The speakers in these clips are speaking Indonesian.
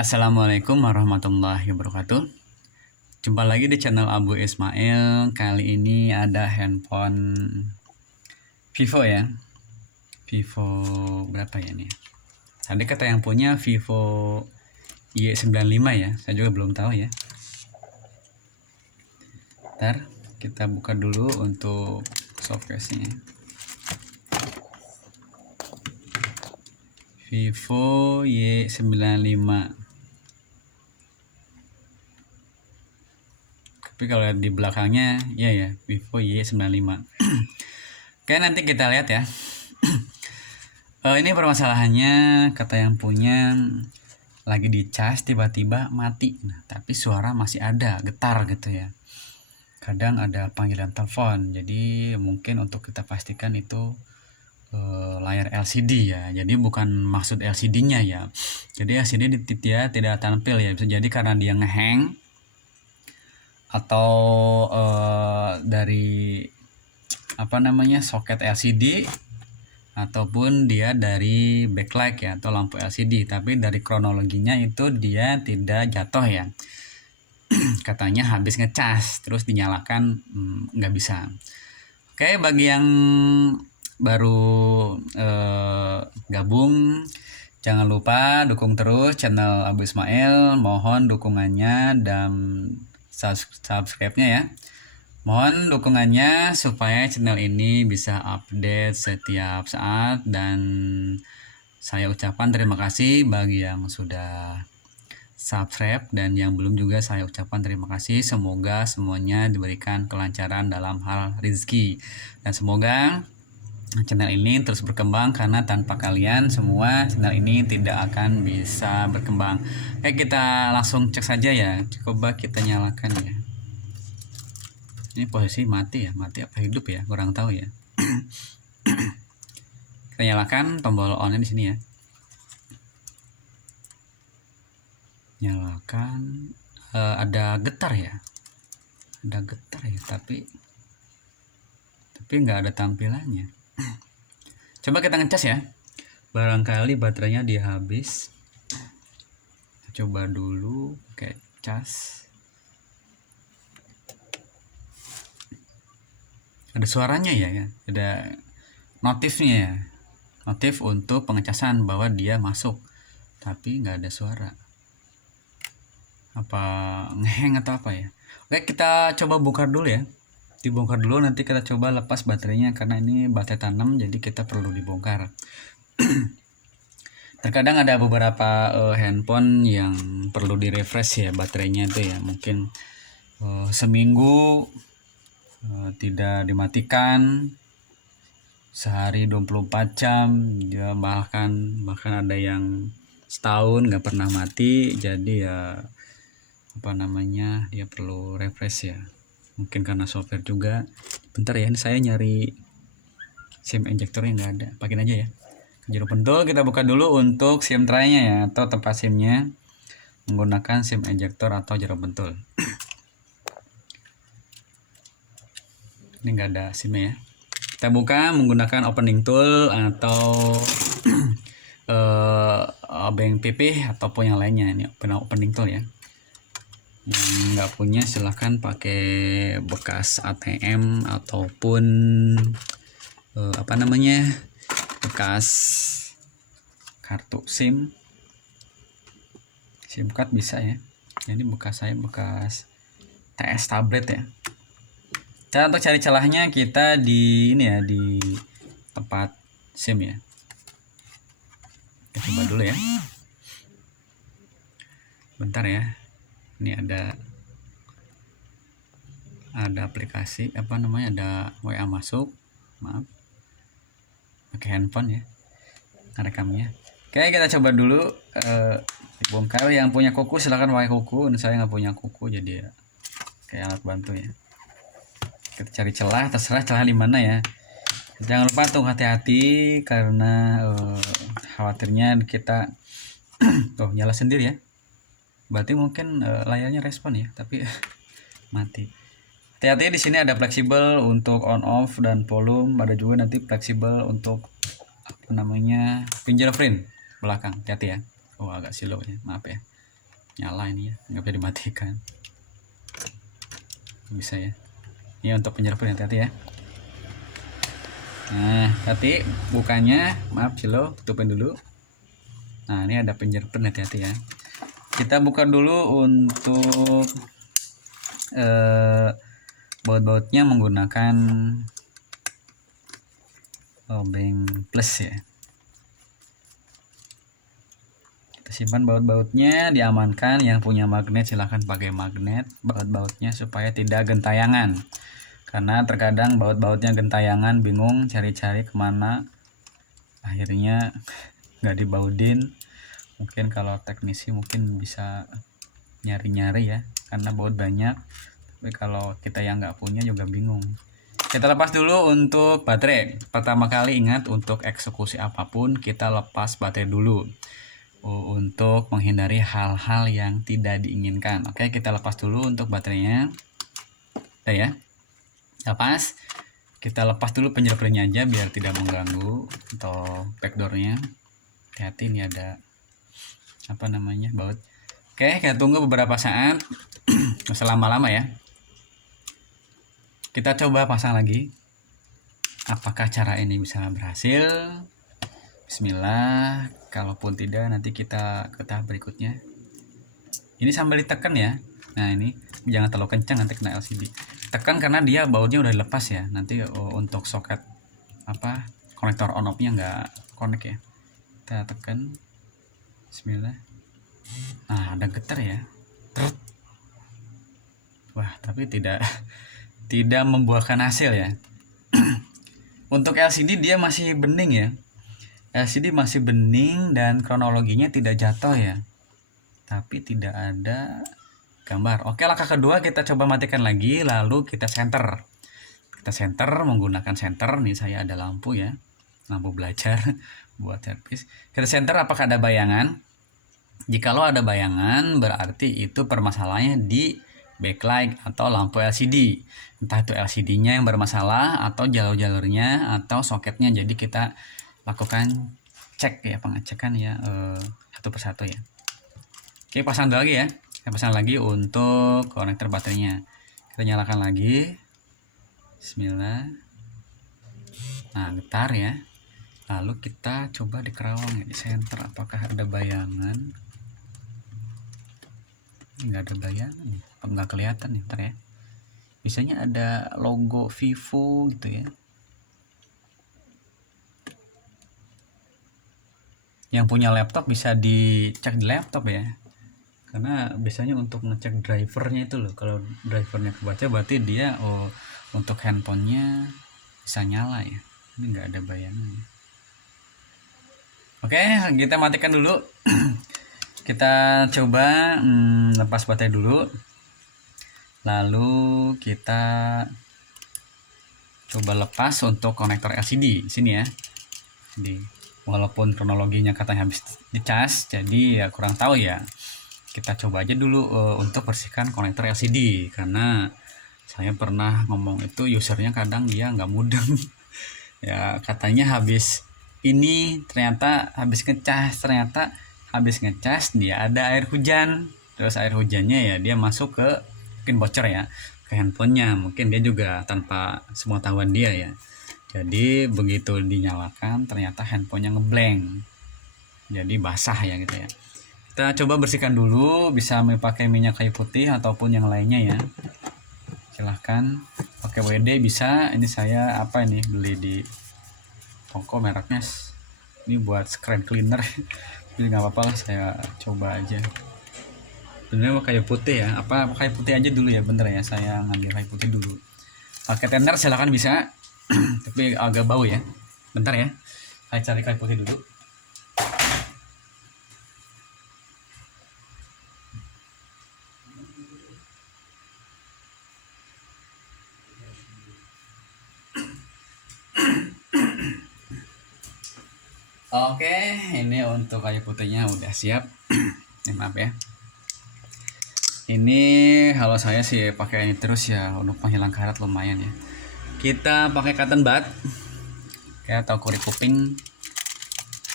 Assalamualaikum warahmatullahi wabarakatuh. Jumpa lagi di channel Abu Ismail. Kali ini ada handphone Vivo ya. Vivo berapa ya ini? Tadi kata yang punya Vivo Y95 ya. Saya juga belum tahu ya. Ntar kita buka dulu untuk softcase-nya. Vivo Y95. Tapi kalau di belakangnya ya Vivo Y95. Oke, nanti kita lihat ya. Ini permasalahannya, kata yang punya lagi dicas tiba-tiba mati. Nah, tapi suara masih ada, getar gitu ya. Kadang ada panggilan telepon. Jadi mungkin untuk kita pastikan itu layar LCD ya. Jadi bukan maksud LCD-nya ya. Jadi LCD dia tidak tampil ya. Bisa jadi karena dia ngehang atau dari soket LCD, ataupun dia dari backlight ya atau lampu LCD. Tapi dari kronologinya itu dia tidak jatuh ya. Katanya habis ngecas terus dinyalakan nggak bisa. Oke, bagi yang baru gabung, jangan lupa dukung terus channel Abu Ismail. Mohon dukungannya dan subscribe-nya ya. Mohon dukungannya supaya channel ini bisa update setiap saat, dan saya ucapkan terima kasih bagi yang sudah subscribe, dan yang belum juga saya ucapkan terima kasih. Semoga semuanya diberikan kelancaran dalam hal rezeki, dan semoga channel ini terus berkembang, karena tanpa kalian semua channel ini tidak akan bisa berkembang. Oke, kita langsung cek saja ya. Coba kita nyalakan ya. Ini posisi mati ya, mati apa hidup ya, kurang tahu ya. Kita nyalakan tombol on di sini ya. Nyalakan, ada getar ya, tapi nggak ada tampilannya. Coba kita ngecas ya, barangkali baterainya dia habis. Coba dulu pakai cas. Ada suaranya ya, ada notifnya ya, notif untuk pengecasan bahwa dia masuk, tapi nggak ada suara. Apa ngeheng atau apa ya? Oke, kita coba bongkar dulu ya. Dibongkar dulu, nanti kita coba lepas baterainya, karena ini baterai tanam jadi kita perlu dibongkar. Terkadang ada beberapa handphone yang perlu direfresh ya baterainya itu ya. Mungkin seminggu tidak dimatikan, sehari 24 jam ya, bahkan ada yang setahun nggak pernah mati. Jadi ya dia perlu refresh ya. Mungkin karena software juga. Bentar ya, ini saya nyari SIM injektornya, nggak ada. Pakein aja ya. Jero pentul kita buka dulu untuk SIM tray-nya ya, atau tempat SIM-nya menggunakan SIM injektor atau jero pentul. Ini nggak ada SIM-nya ya. Kita buka menggunakan opening tool atau obeng PP ataupun yang lainnya. Ini opening tool ya. Yang nggak punya silahkan pakai bekas ATM ataupun bekas kartu SIM card bisa ya. Ini bekas TS tablet ya. Cara untuk cari celahnya kita di tempat SIM ya. Kita coba dulu ya. Bentar ya. Ini ada aplikasi ada WA masuk. Maaf. Pakai handphone ya. Rekamnya. Oke, kita coba dulu bongkar. Yang punya kuku silahkan pakai kuku. Dan saya nggak punya kuku, jadi ya kayak alat bantu ya. Kita cari celah, terserah celah di mana ya. Jangan lupa tuh hati-hati, karena khawatirnya kita tuh nyala sendiri ya. Berarti mungkin layarnya respon ya, tapi mati. Hati-hati, di sini ada fleksibel untuk on off dan volume. Ada juga nanti fleksibel untuk fingerprint belakang. Hati-hati ya. Oh, agak slow ya, maaf ya. nyala ini ya, nggak bisa dimatikan. Bisa ya. Ini untuk penyerupin, hati-hati ya. Nah, hati bukannya, maaf Cilo, tutupin dulu. Nah, ini ada penyerupin, hati-hati ya. Kita buka dulu untuk baut-bautnya menggunakan obeng plus ya. Kita simpan baut-bautnya, diamankan. Yang punya magnet silahkan pakai magnet baut-bautnya supaya tidak gentayangan, karena terkadang baut-bautnya gentayangan, bingung cari-cari kemana, akhirnya nggak dibaudin. Mungkin kalau teknisi mungkin bisa nyari-nyari ya, karena baut banyak, tapi kalau kita yang nggak punya juga bingung. Kita lepas dulu untuk baterai. Pertama kali ingat, untuk eksekusi apapun kita lepas baterai dulu untuk menghindari hal-hal yang tidak diinginkan. Oke, kita lepas dulu untuk baterainya. Udah ya, lepas. Kita lepas dulu penyerbirnya aja biar tidak mengganggu, atau backdoornya. Hati-hati, ini ada apa namanya, baut. Oke, kita tunggu beberapa saat. Usah lama-lama ya. Kita coba pasang lagi. Apakah cara ini bisa berhasil? Bismillah. Kalaupun tidak, nanti kita ke tahap berikutnya. Ini sambil ditekan ya. Nah, ini jangan terlalu kencang, nanti kena LCD. Tekan karena dia bautnya udah dilepas ya. Nanti untuk soket apa, konektor on off-nya nggak connect ya. Kita tekan. Bismillah. Nah, ada getar ya. Trut. Wah, tapi tidak membuahkan hasil ya. Untuk LCD dia masih bening ya. LCD masih bening dan kronologinya tidak jatuh ya. Tapi tidak ada gambar. Oke, langkah kedua kita coba matikan lagi, lalu kita center. Kita center menggunakan center. Nih saya ada lampu ya. Lampu belajar buat servis. Kita center, apakah ada bayangan? Jikalau ada bayangan, berarti itu permasalahannya di backlight atau lampu LCD. Entah itu LCD-nya yang bermasalah, atau jalur-jalurnya, atau soketnya. Jadi kita lakukan cek ya, pengecekan ya, satu persatu ya. Oke, pasang lagi ya. Kita pasang lagi untuk konektor baterainya. Kita nyalakan lagi. Bismillah. Nah, getar ya. Lalu kita coba di kerawang ya, di center, apakah ada bayangan? Nggak ada bayangan, nggak kelihatan nih, ntar ya. Biasanya ada logo Vivo gitu ya. Yang punya laptop bisa dicek di laptop ya, karena biasanya untuk ngecek drivernya itu loh. Kalau drivernya kebaca berarti dia untuk handphonenya bisa nyala ya. Ini nggak ada bayangan. Oke, kita matikan dulu. Kita coba lepas baterai dulu, lalu kita coba lepas untuk konektor LCD sini ya. Jadi walaupun kronologinya katanya habis dicas, jadi ya kurang tahu ya. Kita coba aja dulu untuk bersihkan konektor LCD, karena saya pernah ngomong itu usernya kadang dia nggak mudeng. Ya katanya habis ini, ternyata habis ngecas dia ada air hujan. Terus air hujannya ya dia masuk ke, mungkin bocor ya, ke handphonenya. Mungkin dia juga tanpa sepengetahuan dia ya. Jadi begitu dinyalakan ternyata handphonenya ngeblank, jadi basah ya gitu ya. Kita coba bersihkan dulu, bisa pakai minyak kayu putih ataupun yang lainnya ya. Silahkan pakai WD bisa. Ini saya apa ini, beli di toko mereknya ini buat screen cleaner. Jadi nggak apa-apa lah, saya coba aja. Sebenarnya kayu putih ya, apa kayu putih aja dulu ya, bentar ya, saya ngambil kayu putih dulu. Pakai tender silahkan bisa. Tapi agak bau ya, bentar ya, saya cari kayu putih dulu. Oke, ini untuk kayu putihnya udah siap. Maaf ya, ini kalau saya sih pakai ini terus ya, untuk penghilang karat lumayan ya. Kita pakai cotton bud kayak atau kulit kuping,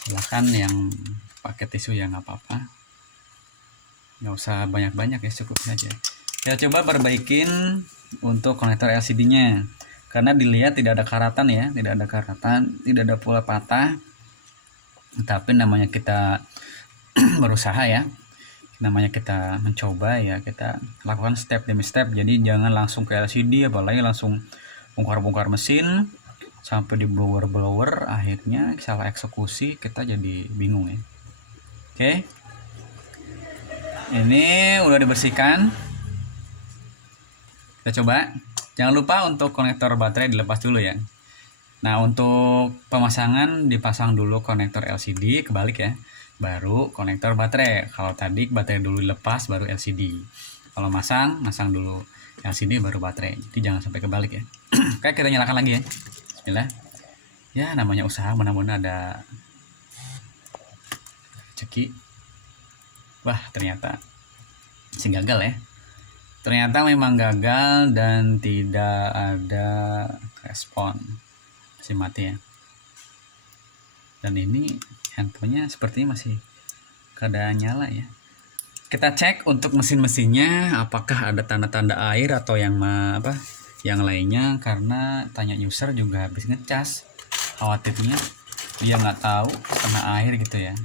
silahkan. Yang pakai tisu ya nggak apa-apa. nggak usah banyak-banyak ya, cukup saja. Kita coba perbaikin untuk konektor LCD-nya, karena dilihat tidak ada karatan ya, tidak ada pola patah. Tapi namanya kita berusaha ya, namanya kita mencoba ya, kita lakukan step demi step. Jadi jangan langsung ke LCD, apalagi langsung bongkar-bongkar mesin sampai di blower akhirnya salah eksekusi, kita jadi bingung ya. Oke, ini udah dibersihkan, kita coba. Jangan lupa untuk konektor baterai dilepas dulu ya. Nah, untuk pemasangan dipasang dulu konektor LCD, kebalik ya, baru konektor baterai. Kalau tadi baterai dulu dilepas baru LCD. Kalau masang dulu LCD baru baterai. Jadi jangan sampai kebalik ya. Oke, kita nyalakan lagi ya. Bismillah. Ya, namanya usaha, mudah-mudahan ada rezeki. Wah, ternyata masih gagal ya. Ternyata memang gagal dan tidak ada respon. Masih mati ya. Dan ini handphonenya sepertinya masih keadaan nyala ya. Kita cek untuk mesin-mesinnya apakah ada tanda-tanda air atau yang lainnya, karena tanya user juga habis ngecas, khawatirnya dia nggak tahu kena air gitu ya.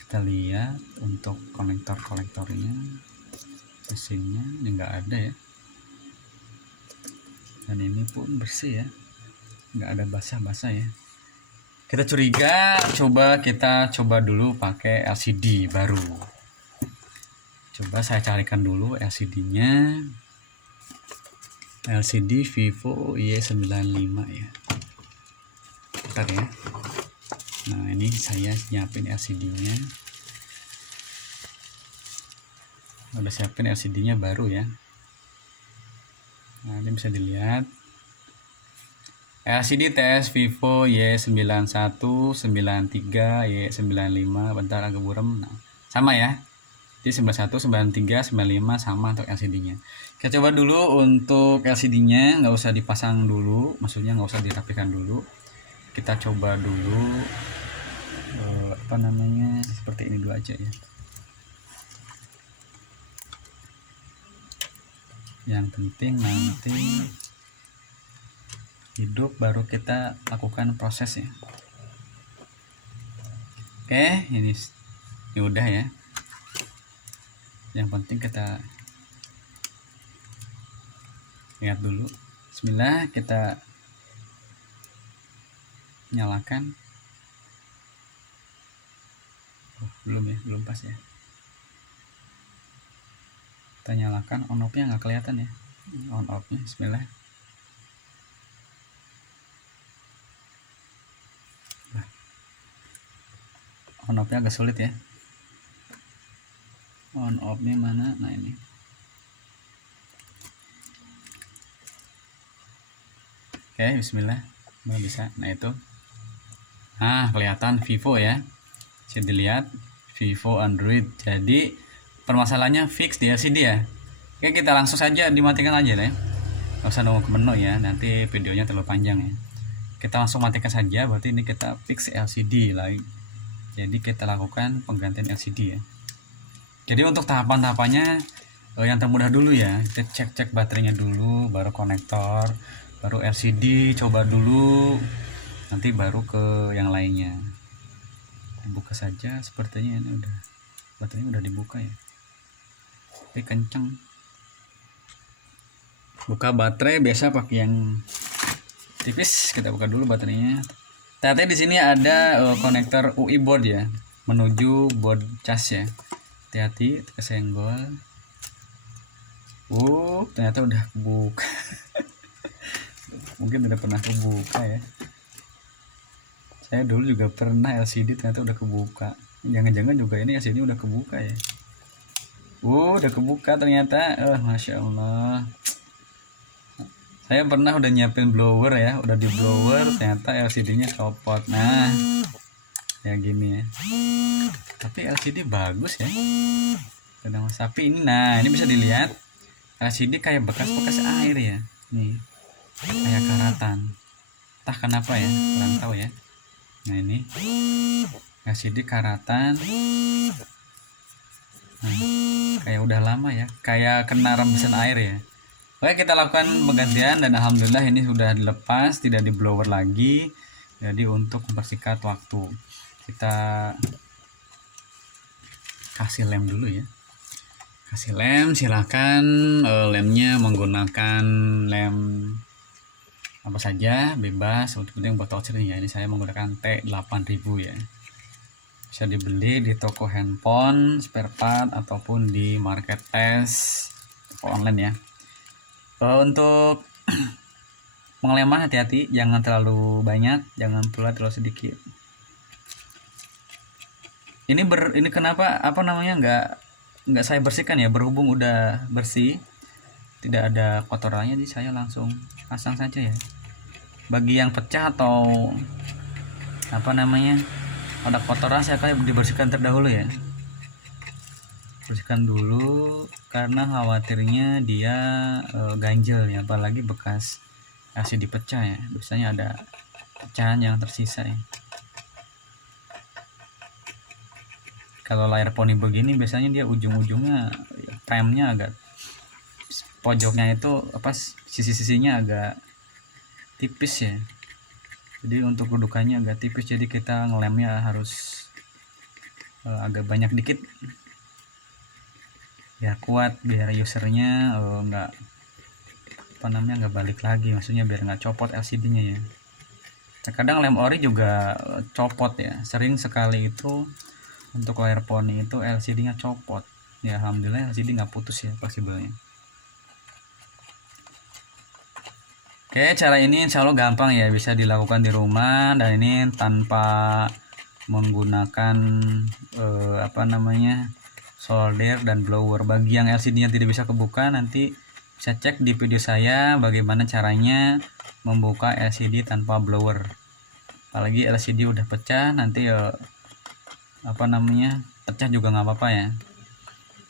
Kita lihat untuk konektornya, mesinnya ini nggak ada ya, dan ini pun bersih ya, nggak ada basah-basah ya. Kita curiga, kita coba dulu pakai LCD baru. Coba saya carikan dulu LCD-nya. LCD Vivo Y95 ya. Bentar ya. Nah, ini saya nyiapin LCD-nya. Udah siapin LCD-nya baru ya. Nah, ini bisa dilihat. LCD TS Vivo Y9193 Y95, bentar agak buram. Nah, sama ya. Jadi 91, 93, 95 sama untuk LCD-nya. Kita coba dulu untuk LCD-nya, nggak usah dipasang dulu, maksudnya nggak usah dirapikan dulu. Kita coba dulu seperti ini dulu aja ya. Yang penting nanti hidup baru kita lakukan prosesnya. Oke, ini udah ya. Yang penting kita lihat dulu. Bismillah, kita nyalakan. Belum pas ya. Kita nyalakan, on off-nya nggak kelihatan ya. On off-nya, bismillah. On off-nya agak sulit ya. On off-nya mana? Nah, ini. Oke, bismillah. Nggak bisa. Nah, itu. Nah, kelihatan Vivo ya. Bisa dilihat Vivo Android. Jadi permasalahannya fix di LCD ya. Oke, kita langsung saja dimatikan aja ya. Nggak usah nunggu ke menu ya, nanti videonya terlalu panjang ya. Kita langsung matikan saja, berarti ini kita fix LCD lagi. Jadi kita lakukan penggantian LCD ya. Jadi untuk tahapan-tahapannya yang termudah dulu ya, kita cek baterainya dulu, baru konektor, baru LCD, coba dulu, nanti baru ke yang lainnya. Dibuka saja, sepertinya ini baterainya udah dibuka ya, tapi kenceng. Buka baterai biasa pakai yang tipis, kita buka dulu baterainya. Ternyata di sini ada konektor UI board ya, menuju board cas ya. Hati-hati kesenggol. Ternyata udah kebuka. Mungkin udah pernah kebuka ya. Saya dulu juga pernah LCD ternyata udah kebuka. Jangan-jangan juga ini LCD udah kebuka ya. Udah kebuka ternyata. Masya Allah. Saya pernah udah nyiapin blower ya, udah di blower, ternyata LCD-nya copot. Nah, ya gini ya. Tapi LCD bagus ya. Tapi ini, nah ini bisa dilihat LCD kayak bekas-bekas air ya. Nih, kayak karatan. Entah kenapa ya, kurang tahu ya. Nah ini LCD karatan. Nah, kayak udah lama ya, kayak kena rembesan air ya. Oke, kita lakukan penggantian dan alhamdulillah ini sudah dilepas, tidak di blower lagi. Jadi untuk mempersingkat waktu, kita kasih lem dulu ya. Kasih lem, silahkan lemnya menggunakan lem apa saja, bebas. Untuk penting botol cernih ya. Ini saya menggunakan T8000 ya. Bisa dibeli di toko handphone, spare part ataupun di marketplace, toko online ya. Untuk pengeleman hati-hati, jangan terlalu banyak, jangan pula terlalu sedikit. Ini kenapa apa namanya nggak saya bersihkan ya, berhubung udah bersih, tidak ada kotorannya, jadi saya langsung pasang saja ya. Bagi yang pecah atau apa namanya ada kotoran, saya akan dibersihkan terdahulu ya. Bersihkan dulu karena khawatirnya dia ganjel ya, apalagi bekas kasih dipecah ya, biasanya ada pecahan yang tersisa ya. Kalau layar poni begini biasanya dia ujung-ujungnya frame-nya agak, pojoknya itu apa, sisi-sisinya agak tipis ya, jadi untuk kedudukannya agak tipis, jadi kita ngelemnya harus agak banyak dikit biar kuat, biar usernya nggak apa namanya nggak balik lagi, maksudnya biar nggak copot LCD-nya ya. Terkadang lem ori juga copot ya, sering sekali itu untuk layar poni itu LCD-nya copot ya. Alhamdulillah LCD nggak putus ya fleksibelnya. Oke, cara ini insya Allah gampang ya, bisa dilakukan di rumah, dan ini tanpa menggunakan apa namanya solder dan blower. Bagi yang LCD-nya tidak bisa kebuka, nanti bisa cek di video saya bagaimana caranya membuka LCD tanpa blower. Apalagi LCD udah pecah, nanti apa namanya pecah juga nggak apa-apa ya.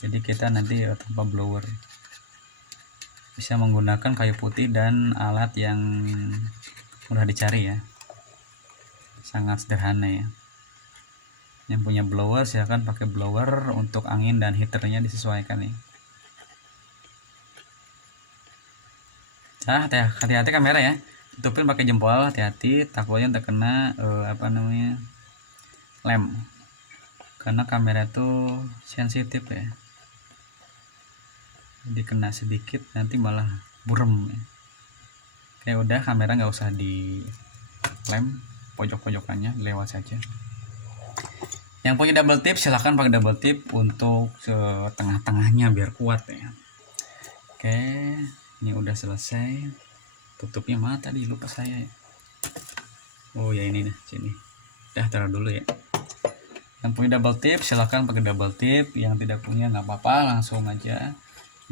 Jadi kita nanti tanpa blower, bisa menggunakan kayu putih dan alat yang mudah dicari ya, sangat sederhana ya. Yang punya blower silahkan pakai blower, untuk angin dan heaternya disesuaikan nih. Hati-hati kamera ya, tutupin pakai jempol, hati-hati takutnya terkena apa namanya lem, karena kamera itu sensitif ya, jadi kena sedikit nanti malah burem ya. Oke, udah, kamera nggak usah di lem, pojok-pojokannya lewat saja. Yang punya double tip silahkan pakai double tip untuk tengah-tengahnya biar kuat ya. Oke, ini udah selesai. Tutupnya mana tadi, lupa saya ya. Oh ya, ini nih, sini. Udah, taruh dulu ya. Yang punya double tip silahkan pakai double tip, yang tidak punya nggak apa-apa, langsung aja.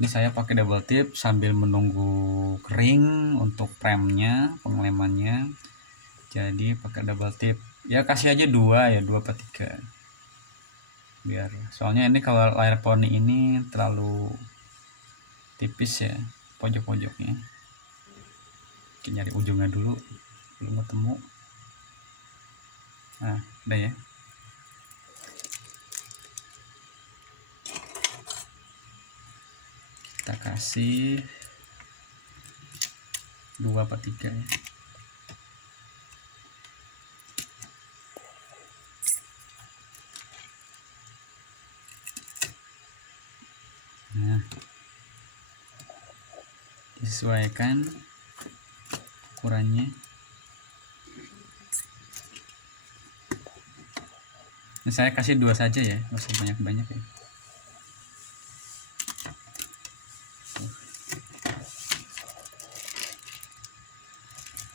Ini saya pakai double tip sambil menunggu kering untuk premnya, pengelemannya. Jadi pakai double tip ya, kasih aja 2 ya, 2 per 3, biar soalnya ini kalau layar poni ini terlalu tipis ya pojok-pojoknya. Kita nyari ujungnya dulu, belum ketemu. Nah, udah ya. Kita kasih 2 per 3 ya. Nah, disesuaikan ukurannya. Nah, saya kasih 2 saja ya, nggak usah banyak-banyak ya.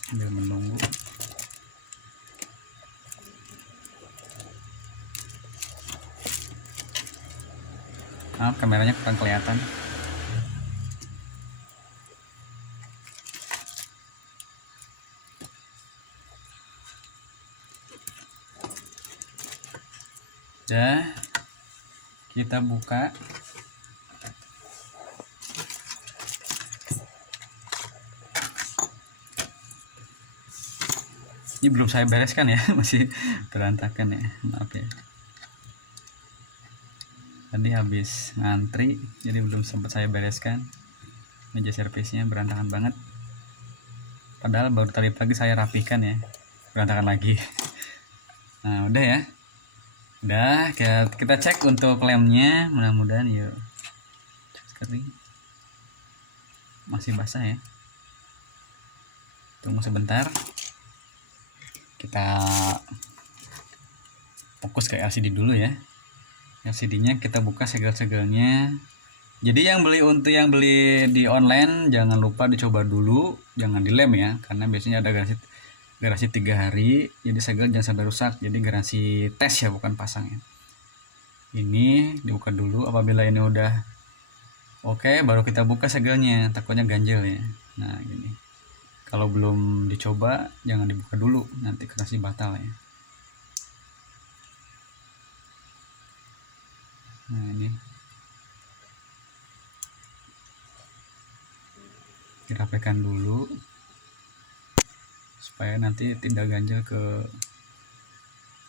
Sambil menunggu. Maaf, kameranya kurang kelihatan. Udah, kita buka. Ini belum saya bereskan ya, masih berantakan ya, maaf ya. Tadi habis ngantri jadi belum sempat saya bereskan. Meja servisnya berantakan banget, padahal baru tadi pagi saya rapihkan ya, berantakan lagi. Nah udah ya, udah kita cek untuk lemnya, mudah-mudahan yuk kering, masih basah ya, tunggu sebentar, kita fokus ke LCD dulu ya. LCD-nya kita buka segel-segelnya. Jadi yang beli di online jangan lupa dicoba dulu, jangan dilem ya, karena biasanya ada garansi 3 hari. Jadi segel jangan sampai rusak. Jadi garansi tes ya, bukan pasang ya. Ini dibuka dulu, apabila ini udah oke, baru kita buka segelnya, takutnya ganjel ya. Nah gini, kalau belum dicoba jangan dibuka dulu, nanti garansi batal ya. Nah ini dirapikan dulu supaya nanti tidak ganjel ke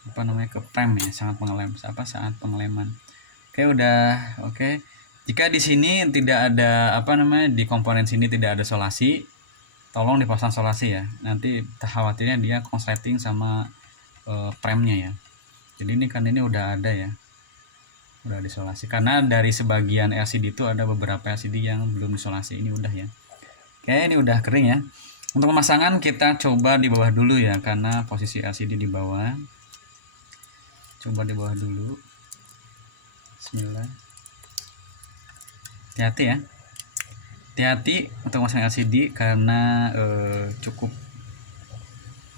ke frame ya, saat pengeleman. Oke, udah oke. Jika di sini tidak ada di komponen sini tidak ada solasi, tolong dipasang solasi ya. Nanti khawatirnya dia konsleting sama frame-nya ya. Jadi ini udah ada ya, udah disolasi, karena dari sebagian LCD itu ada beberapa LCD yang belum disolasi. Ini udah ya. Oke, ini udah kering ya. Untuk pemasangan kita coba di bawah dulu ya, karena posisi LCD di bawah. Coba di bawah dulu. Bismillah. Hati-hati ya. Hati-hati untuk memasang LCD karena cukup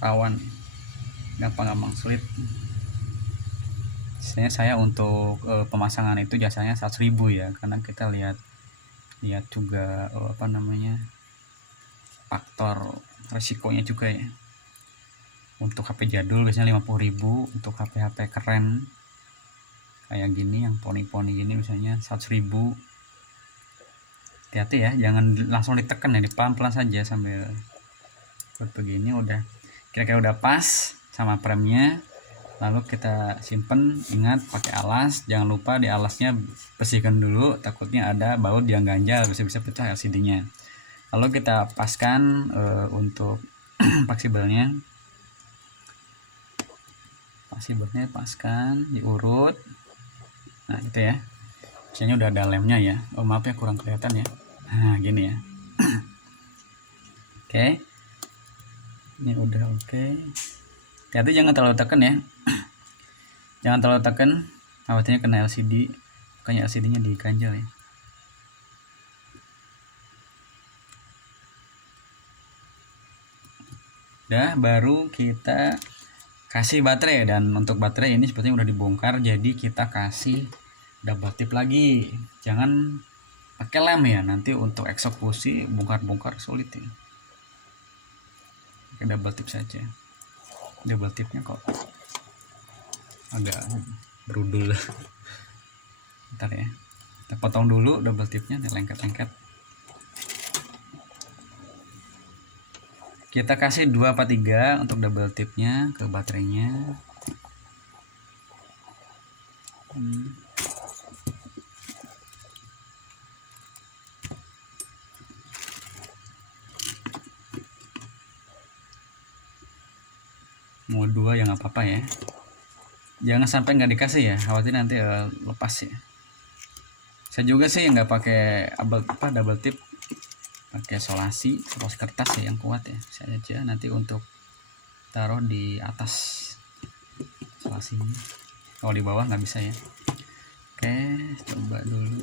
rawan, gampang sulit. Biasanya saya untuk pemasangan itu jasanya 100.000 ya, karena kita lihat juga faktor resikonya juga ya. Untuk HP jadul biasanya 50.000, untuk HP keren kayak gini yang poni-poni gini misalnya 100.000. Hati-hati ya, jangan langsung ditekan ya, pelan-pelan saja sambil begini. Udah kira-kira udah pas sama frame-nya, lalu kita simpen. Ingat pakai alas, jangan lupa di alasnya bersihkan dulu, takutnya ada baut yang ganjal, bisa pecah LCD-nya. Lalu kita paskan untuk fleksibelnya paskan, diurut. Nah gitu ya, biasanya udah ada lemnya ya. Maaf ya kurang kelihatan ya. Nah gini ya. Oke, ini udah oke. Hati-hati jangan terlalu tekan ya. Jangan terlalu tekan, khawatirnya kena LCD, makanya LCD-nya diganjel ya. Udah, baru kita kasih baterai. Dan untuk baterai ini sepertinya udah dibongkar, jadi kita kasih double tip lagi. Jangan pakai lem ya, nanti untuk eksekusi bongkar-bongkar sulit ya. Pakai double tip saja. Double tipnya kok agak berudul. Bentar ya, kita potong dulu double tipnya, lengket-lengket. Kita kasih 2/3 untuk double tipnya ke baterainya. Mau 2 ya nggak apa-apa ya, jangan sampai nggak dikasih ya, khawatir nanti lepas ya. Saya juga sih nggak pakai double tip, pakai solasi kertas ya yang kuat ya. Saya aja nanti untuk taruh di atas solasinya, kalau di bawah nggak bisa ya. Oke, coba dulu.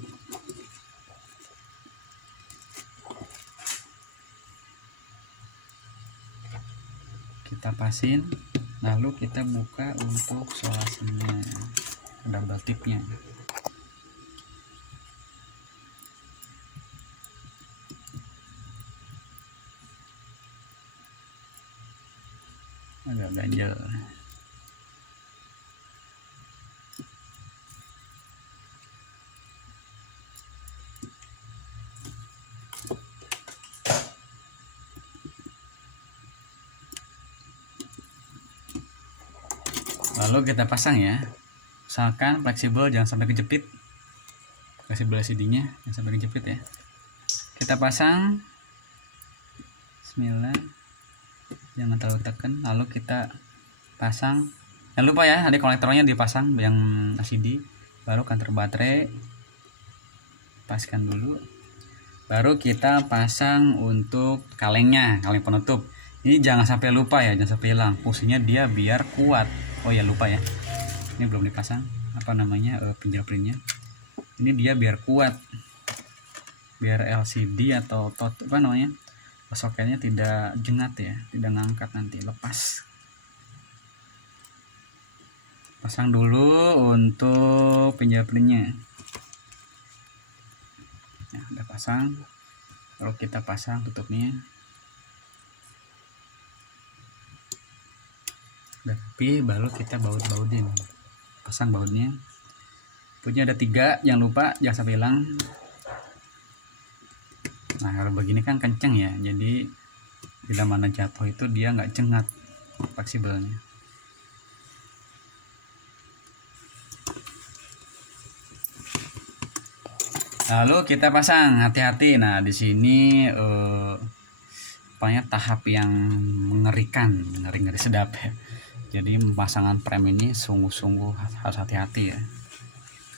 Kita pasin, lalu kita buka untuk solasinya, double tipnya. Agak ganjel. Lalu kita pasang ya, usahakan fleksibel, jangan sampai kejepit. fleksibel LCD-nya, jangan sampai kejepit ya. Kita pasang. Bismillah, jangan terlalu tekan. Lalu kita pasang, jangan lupa ya ada konektornya dipasang yang LCD. Baru counter baterai, paskan dulu. Baru kita pasang untuk kalengnya, kaleng penutup. Ini jangan sampai lupa ya, jangan sampai hilang. Fungsinya dia biar kuat. Oh ya, lupa ya, ini belum dipasang apa namanya fingerprintnya. Ini dia biar kuat, biar LCD atau apa namanya soketnya tidak jengat ya, tidak ngangkat nanti lepas. Pasang dulu untuk fingerprintnya. Nah, udah pasang. Kalau kita pasang tutupnya, udah rapi, baru kita baut-bautin. Pasang bautnya. Punya ada 3, jangan lupa, jangan sampai hilang. Nah, kalau begini kan kenceng ya, jadi bila mana jatuh itu dia nggak cengat fleksibelnya. Lalu kita pasang, hati-hati. Nah, di sini tahap yang mengerikan, ngeri-ngeri sedap ya. Jadi pemasangan prem ini sungguh-sungguh harus hati-hati ya,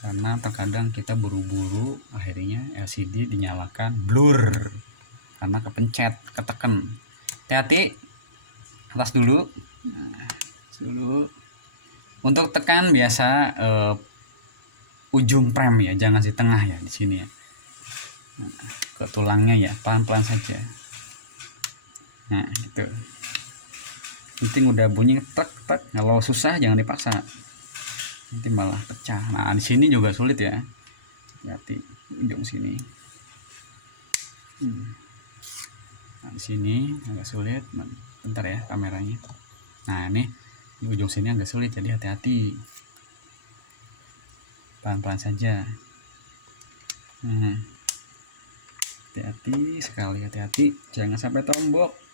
karena terkadang kita buru-buru akhirnya LCD dinyalakan blur karena kepencet, keteken. Hati-hati, atas dulu. Nah, dulu untuk tekan biasa ujung prem ya, jangan di tengah ya, di sini ya. Nah, ke tulangnya ya, pelan-pelan saja. Nah, gitu. Penting udah bunyi tek tek, kalau susah jangan dipaksa, nanti malah pecah. Nah, di sini juga sulit ya, hati-hati ujung sini. Nah, di sini agak sulit, bentar ya kameranya. Nah, ini di ujung sini agak sulit, jadi hati-hati, pelan-pelan saja. Nah, hati-hati sekali, hati-hati jangan sampai tombok.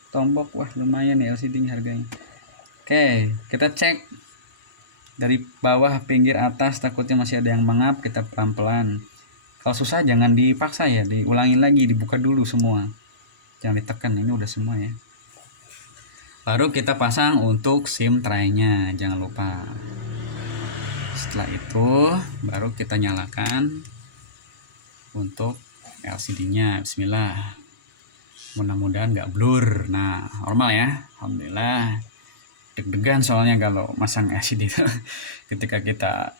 Wah lumayan ya LCD-nya harganya. Oke, kita cek dari bawah, pinggir, atas, takutnya masih ada yang mengap. Kita pelan-pelan, kalau susah jangan dipaksa ya, diulangi lagi, dibuka dulu semua, jangan ditekan. Ini udah semua ya. Baru kita pasang untuk SIM tray-nya, jangan lupa. Setelah itu baru kita nyalakan untuk LCD-nya. Bismillah, mudah-mudahan nggak blur. Nah, normal ya, alhamdulillah. Deg-degan soalnya kalau masang LCD itu ketika kita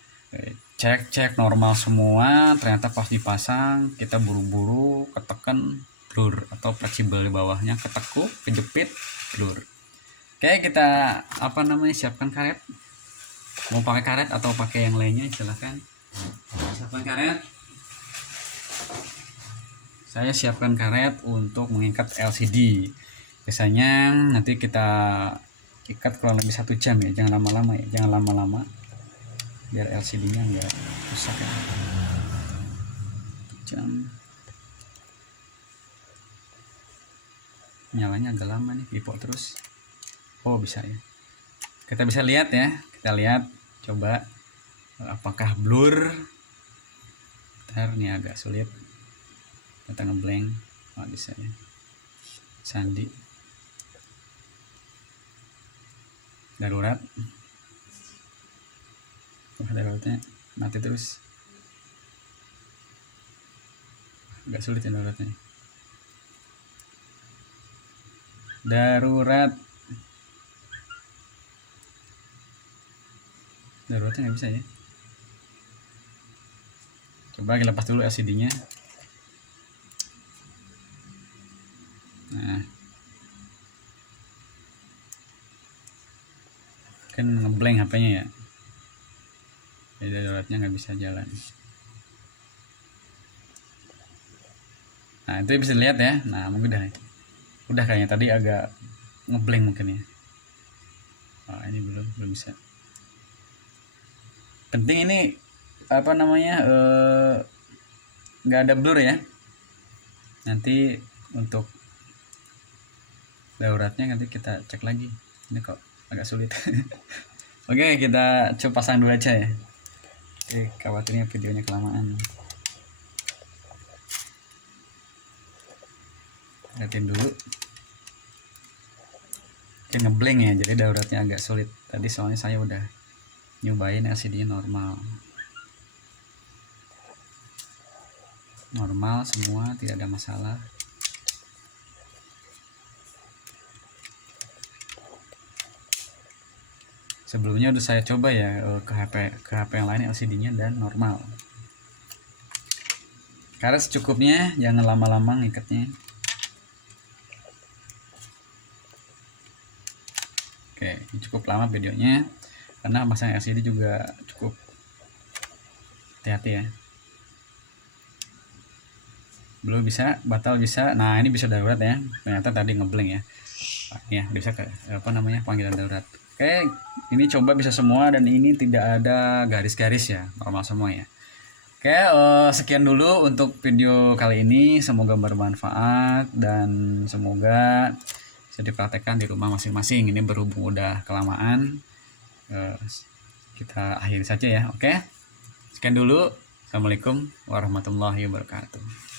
cek normal semua, ternyata pas dipasang kita buru-buru, ketekan, blur, atau fleksibel di bawahnya ketekuk, kejepit, blur. Oke, kita siapkan karet. Mau pakai karet atau pakai yang lainnya silahkan. Siapkan karet. Saya siapkan karet untuk mengikat LCD. Biasanya nanti kita ikat kurang lebih 1 jam ya, jangan lama-lama ya, jangan lama-lama biar LCD-nya enggak rusak ya. 1 jam. Nyalanya agak lama nih, default terus. Oh, bisa ya. Kita bisa lihat ya, kita lihat, coba apakah blur. Bentar, ini agak sulit. Kita ngeblank, oh bisa ya, sandi, darurat. Daruratnya mati terus, agak sulit ya daruratnya. Daruratnya nggak bisa ya. Coba kita lepas dulu LCD-nya. Nah, kan ngeblank HP-nya ya, jadi daruratnya nggak bisa jalan. Nah, itu bisa lihat ya. Nah, mungkin udah kayaknya tadi agak ngeblank mungkin ya. Oh, ini belum bisa. Penting ini nggak ada blur ya. Nanti untuk daruratnya nanti kita cek lagi. Ini kok agak sulit. Oke, kita coba pasang dulu aja ya. Oke, khawatirnya videonya kelamaan. liatin dulu. Oke, ngeblank ya, jadi dauratnya agak sulit tadi soalnya saya udah nyobain LCD normal semua, tidak ada masalah. Sebelumnya udah saya coba ya ke HP yang lain LCD-nya dan normal. Karena secukupnya, jangan lama-lama ngikatnya. Oke, ini cukup lama videonya karena masang LCD juga cukup hati-hati ya. Belum bisa, batal bisa. Nah, ini bisa darurat ya. Ternyata tadi ngeblank ya. Ya, bisa ke panggilan darurat. Oke, ini coba bisa semua dan ini tidak ada garis-garis ya, normal semua ya. Oke, sekian dulu untuk video kali ini. Semoga bermanfaat dan semoga bisa dipraktekkan di rumah masing-masing. Ini berhubung udah kelamaan, kita akhiri saja ya. Oke, sekian dulu. Assalamualaikum warahmatullahi wabarakatuh.